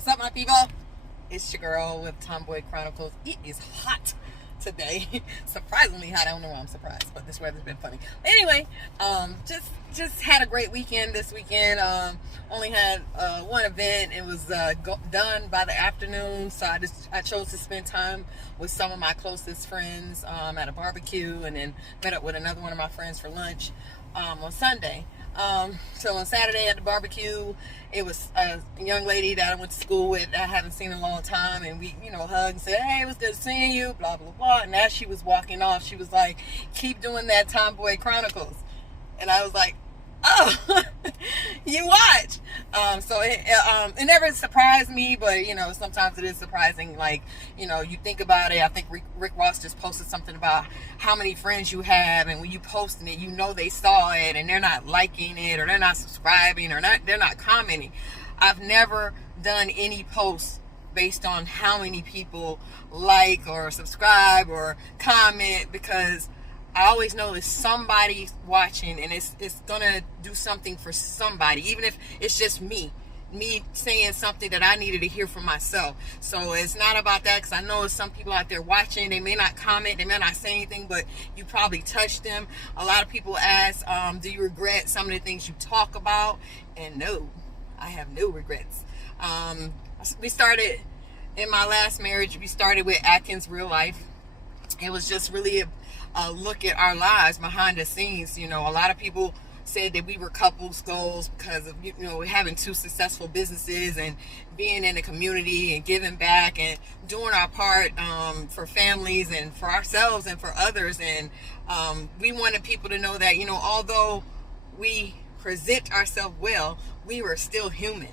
What's up, my people? It's your girl with Tomboy Chronicles. It is hot today. Surprisingly hot. I don't know why I'm surprised, but this weather's been funny. Anyway, just had a great weekend this weekend. Only had one event. It was done by the afternoon, so I chose to spend time with some of my closest friends at a barbecue, and then met up with another one of my friends for lunch on Sunday. So on Saturday at the barbecue, it was a young lady that I went to school with that I haven't seen in a long time, and we, hugged and said, "Hey, it was good seeing you," blah, blah, blah. And as she was walking off, she was like, "Keep doing that Tomboy Chronicles." And I was like, "Oh, you watch." So it never surprised me, but sometimes it is surprising. Like, you think about it. I think Rick Ross just posted something about how many friends you have, and when you posting it, they saw it and they're not liking it, or they're not subscribing, or they're not commenting. I've never done any posts based on how many people like or subscribe or comment, because I always know there's somebody watching, and it's gonna do something for somebody, even if it's just me saying something that I needed to hear from myself. So it's not about that, because I know there's some people out there watching. They may not comment, they may not say anything, but you probably touched them. A lot of people ask, do you regret some of the things you talk about? And no, I have no regrets. We started in my last marriage. We started with Atkins Real Life. It was just really a look at our lives behind the scenes. A lot of people said that we were couples goals because of having two successful businesses and being in the community and giving back and doing our part for families and for ourselves and for others. And we wanted people to know that although we present ourselves well, we were still human.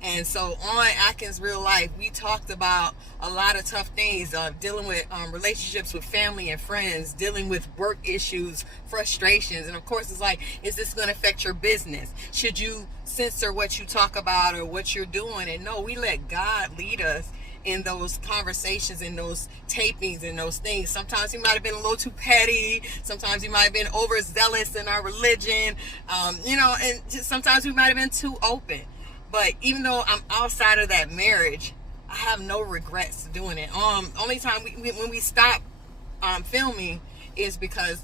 And so on Atkins Real Life, we talked about a lot of tough things, dealing with relationships with family and friends, dealing with work issues, frustrations. And of course, it's like, is this going to affect your business? Should you censor what you talk about or what you're doing? And no, we let God lead us in those conversations, in those tapings, and those things. Sometimes we might have been a little too petty. Sometimes we might have been overzealous in our religion, and just sometimes we might have been too open. But even though I'm outside of that marriage, I have no regrets doing it. Only time when we stopped filming is because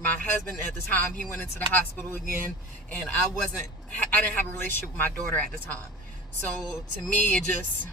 my husband at the time, he went into the hospital again, and I didn't have a relationship with my daughter at the time. So to me, it just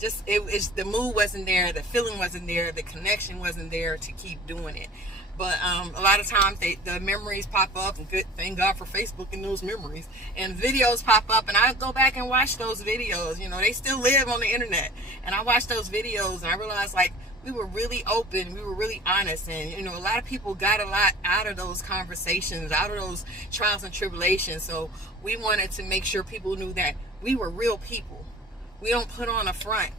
the mood wasn't there, the feeling wasn't there, the connection wasn't there to keep doing it. But a lot of times the memories pop up, and thank God for Facebook and those memories. And videos pop up, and I go back and watch those videos. They still live on the internet. And I watch those videos, and I realize, like, we were really open, we were really honest. And, a lot of people got a lot out of those conversations, out of those trials and tribulations. So we wanted to make sure people knew that we were real people. We don't put on a front.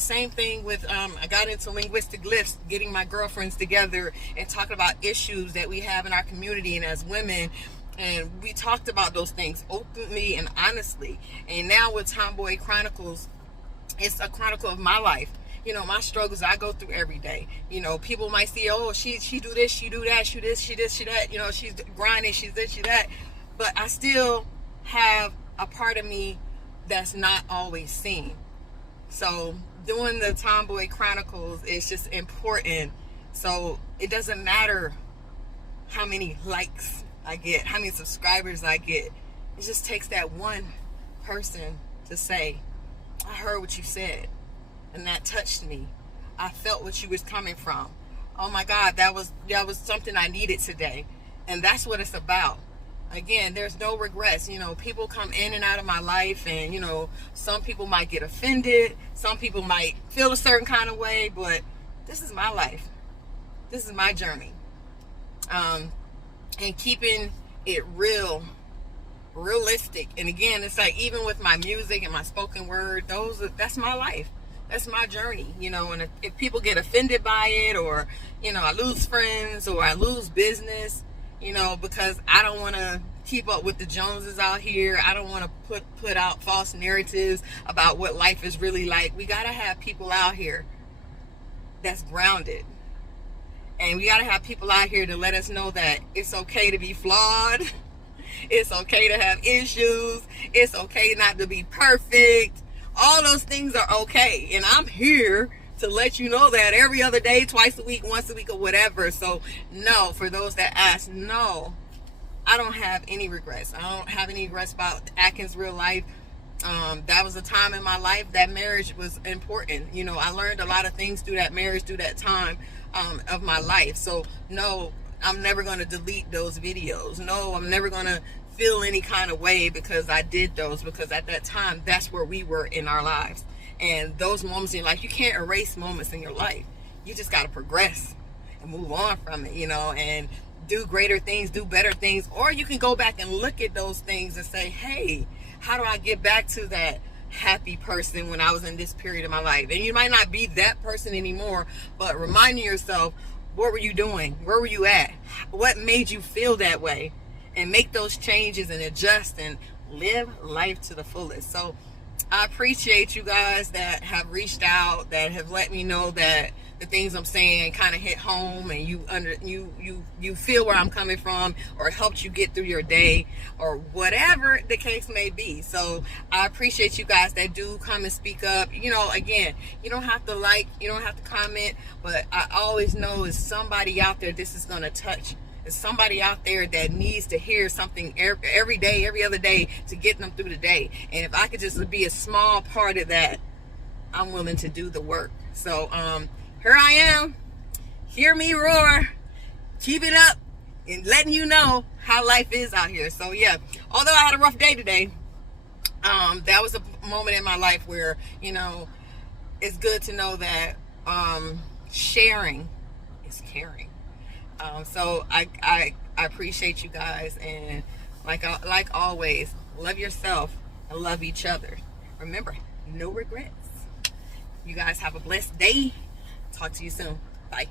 Same thing with, I got into linguistic glyphs, getting my girlfriends together and talking about issues that we have in our community and as women. And we talked about those things openly and honestly. And now with Tomboy Chronicles, it's a chronicle of my life. My struggles I go through every day. People might see, oh, she do this, she do that, she this, she that. She's grinding, she's this, she that. But I still have a part of me that's not always seen. So doing the Tomboy Chronicles is just important. So it doesn't matter how many likes I get, how many subscribers I get. It just takes that one person to say, "I heard what you said, and that touched me. I felt what you was coming from. Oh my God, that was something I needed today." And that's what it's about. Again, there's no regrets. People come in and out of my life, and some people might get offended, some people might feel a certain kind of way, but this is my life. This is my journey. And keeping it realistic. And again, it's like, even with my music and my spoken word, that's my life. That's my journey. And if people get offended by it, or I lose friends, or I lose business, because I don't want to keep up with the Joneses out here. I don't want to put out false narratives about what life is really like. We got to have people out here that's grounded. And we got to have people out here to let us know that it's okay to be flawed. It's okay to have issues. It's okay not to be perfect. all those things are okay. And I'm here to let you know that every other day, twice a week, once a week, or whatever. So no, for those that ask, no, I don't have any regrets. I don't have any regrets about Atkins Real Life. That was a time in my life that marriage was important. You know, I learned a lot of things through that marriage, through that time of my life. So no, I'm never going to delete those videos. No, I'm never going to feel any kind of way because I did those, because at that time, that's where we were in our lives. And those moments in life, you can't erase moments in your life. You just got to progress and move on from it, you know, and do greater things, do better things. Or you can go back and look at those things and say, hey, how do I get back to that happy person when I was in this period of my life? And you might not be that person anymore, but reminding yourself, what were you doing? Where were you at? What made you feel that way? And make those changes and adjust and live life to the fullest. So I appreciate you guys that have reached out, that have let me know that the things I'm saying kind of hit home, and you feel where I'm coming from, or helped you get through your day, or whatever the case may be. So I appreciate you guys that do come and speak up. You know, again, you don't have to like, you don't have to comment, but I always know is somebody out there this is going to touch. There's somebody out there that needs to hear something every day, every other day, to get them through the day. And if I could just be a small part of that, I'm willing to do the work. So here I am. Hear me roar. Keep it up and letting you know how life is out here. So yeah, although I had a rough day today, that was a moment in my life where, you know, it's good to know that sharing is caring. So I appreciate you guys, and like always, love yourself and love each other. Remember, no regrets. You guys have a blessed day. Talk to you soon. Bye.